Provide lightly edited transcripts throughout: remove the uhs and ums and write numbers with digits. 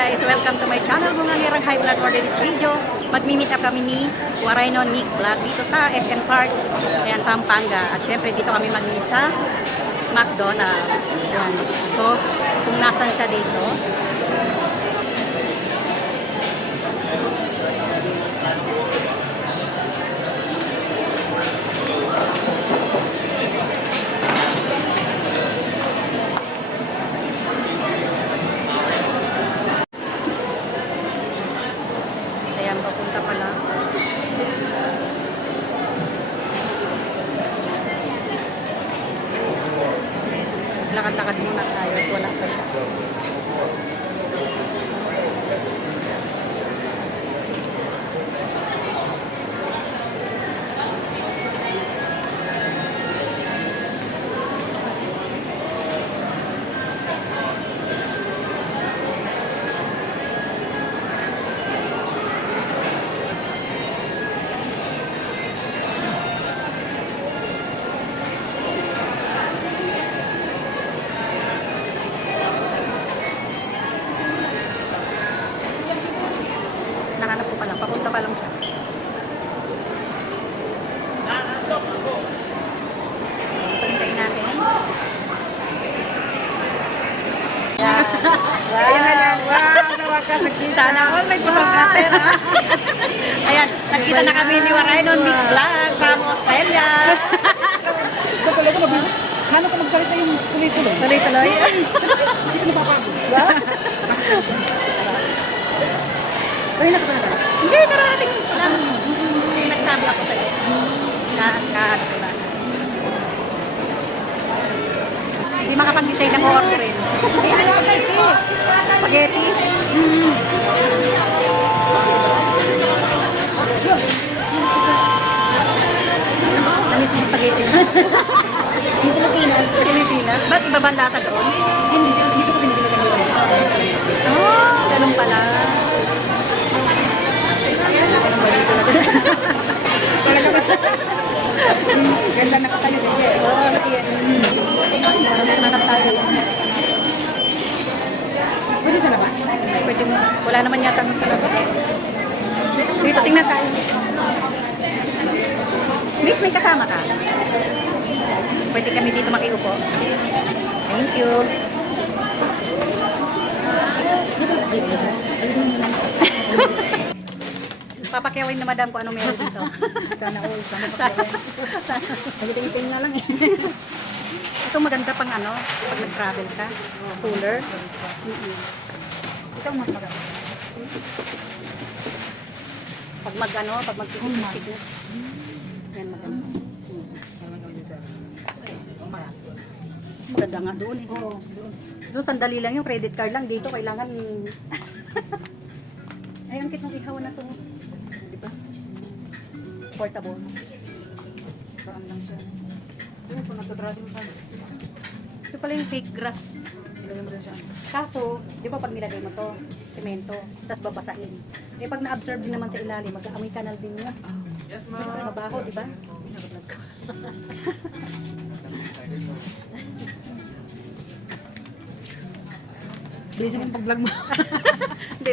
guys, welcome to my channel. Kung nangirang high vlog for this video, mag-meet up kami ni Waraynon Mix Vlog dito sa SN Park, ayan, Pampanga. At syempre dito kami mag-meet sa McDonald's. Ayan. So, kung nasan siya dito. Ayan, papunta pala. Lakad-lakad muna tayo. Wala pa siya. Nahanap ko pa lang. Papunta pa lang siya. So, hintayin natin. Yeah. Sana all may photographer, ha? Ayan, nakita na kami ni Waraynon Mix Vlog from Australia. Ito talaga mabisa. Paano ka magsalita yung tuloy-tuloy? Tuloy-tuloy. Hindi ka napapagod. Ba? Kanina ka talaga? Hindi, karating lang. Nagsabi ako sa'yo. Kahanap ko lang. Hindi makapag-decide ng orderin. Kasi spaghetti. Spaghetti? Namis mo spaghetti na. Yung Pilipinas. Pilipinas? Ba't iba ba ang lasa doon? Hindi. Dito kasi hindi nila Oh, ganun pala. Ganda nakatayo sige. Oo, yan. Manap tayo. Pwede sa labas. Pwede mo. Wala naman yata sa labas. Dito, tingnan tayo. Miss, may kasama ka? Pwede kami dito makiupo. Thank you. Papakyawin na madam kung ano meron dito. Sana all. Sana Sana. pagkita-itin nga lang eh. Ito maganda pang ano, pag nag-travel ka. Cooler. Ito ang mas maganda. Pag mag-picnic. Yan maganda. Maganda nga doon eh. Oo. Doon sandali lang yung credit card lang. Dito kailangan... Ay, ang kitang ihawan na ito. Di ba? Portable. Saan lang siya. Sino kung nagtatrating ka? Ito pala yung fake grass. Ilagay mo rin siya. Kaso, di ba pag nilagay mo to, semento, tapos babasahin. Eh pag na-absorb din naman sa ilalim, mag-aamoy kanal din yun. Yes, ma'am. Mabaho, di ba? Bilisan yung pag-vlog mo. Hindi,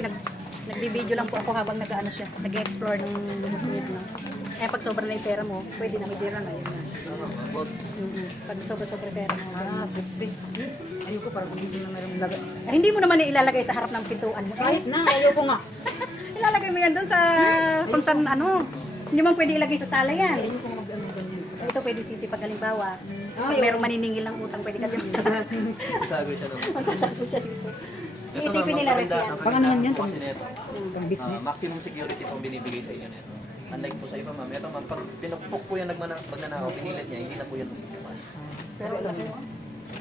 nagbi-video lang po ako habang nag-ano siya, nag-explore ng gusto niya. No? Eh pag sobra na yung pera mo, pwede na may pera na yun na. Pag sobra-sobra pera mo. Ah, 60. Ayoko para kung gusto na meron lagay. Eh, hindi mo naman ilalagay sa harap ng pintuan mo. Kahit na, ayoko nga. Ilalagay mo yan doon sa kung saan ano. Hindi man pwede ilagay sa sala yan. Ayoko mag-ano ganyan. Ito pwede sisipag halimbawa. Pag Ayaw. merong maniningil ng utang, pwede ka dyan. Sabi siya naman. Magtatago siya dito. Iisipin nila ref yan. Pang ano yan yan? Kasi neto, Pang business. maximum security pong binibigay sa inyo neto. Unlike po sa iba ma'am, ito ma'am, pag pinukpok po yan magnanakaw, pinilit niya, hindi na po yan bumas. Pero ito,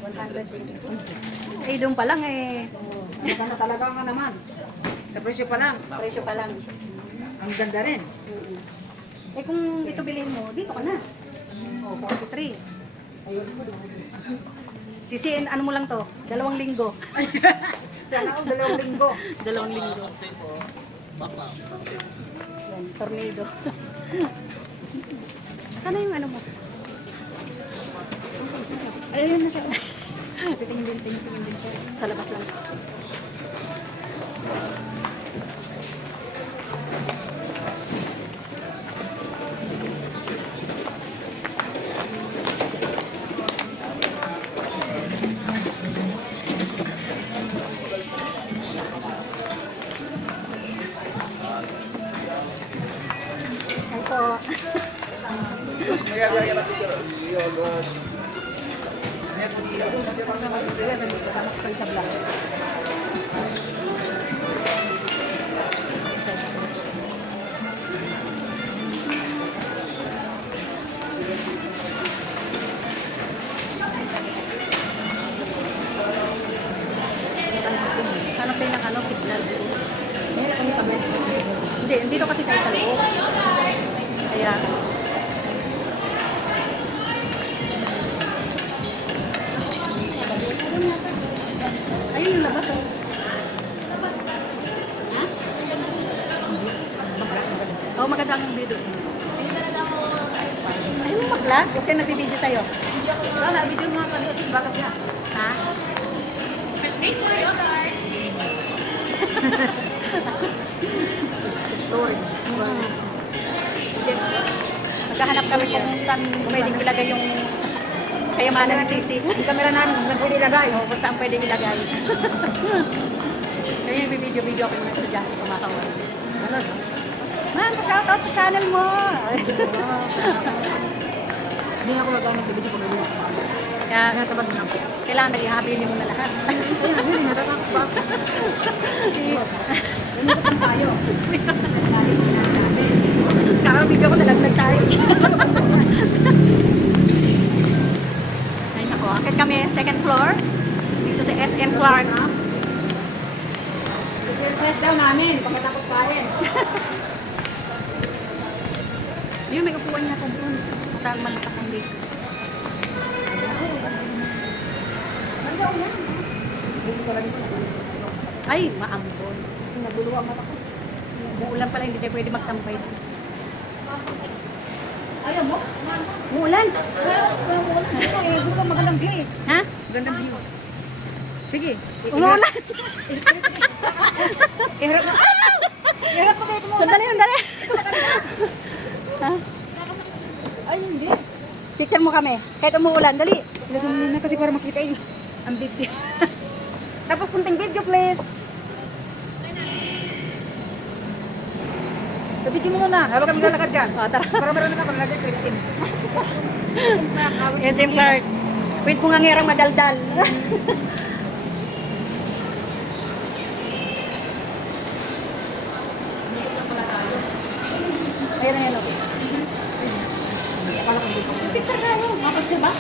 100. Eh, doon pa lang eh. Maganda talaga nga naman. Sa presyo pa lang. Presyo pa lang. Ang ganda rin. Eh kung ito bilhin mo, dito ka na. Oh, 43. Ayun. Sisiin, ano mo lang to? 2 linggo. Sana ako 2 linggo. 2 linggo. Yan, tornado. Saan na yung ano mo? Ayun na siya. Tingin din. Sa labas lang. Ito. Kasama ko kayo sa vlog. Hanap tayo ng ano, signal. Meron kami tablet. Hindi, dito kasi tayo sa loob. Kaya, ayun yung labas oh. Ha? Oo, maganda ang video. Ayun yung mag-vlog? Kasi nag-video sa'yo. Wala, video mga kanila. Baka siya. Ha? Story. Maghahanap kami kung saan pwedeng ilagay yung kayamanan ni Sisi. Yung camera namin, kung saan pwede ilagay. O kung saan pwedeng ilagay. Kaya yung video-video ako yung estudyante kumakawan. Ano? Man, shoutout sa channel mo! Hindi ako gagamit ng video pag hindi ako. Kaya Natabad na ako. kailangan nag-ihabilin mo na lahat. Ayun, hindi natatakot ba? Ganun tayo. Kaka-video ko nalaglag tayo. Ay nako, akit kami second floor. Dito sa SM Clark. Exercise daw namin pagkatapos kain. Ayun, may upuan niya kung doon. Matang malakas ang dito. Ay, maambon. Naguluwang mata ko. Muulan pala, hindi tayo pwede magtampay. Ayaw mo? Muulan! Gusto ko magandang view eh. Ha? Magandang view. Sige. Umuulan! Iharap na. Iharap mo kayo mo. Sandali, sandali! Ha? Ay, hindi. Picture mo kami. Kahit umuulan, dali. Ilagay mo muna kasi para makita yung ang video. Tapos kunting video, please. Video mo muna. Habang kami lalakad dyan. O, tara. Para meron na pala natin, Christine. SM Clark. Wait mo nga ngerang madaldal. Ayun na yan. Picture tayo. Mapicture ba?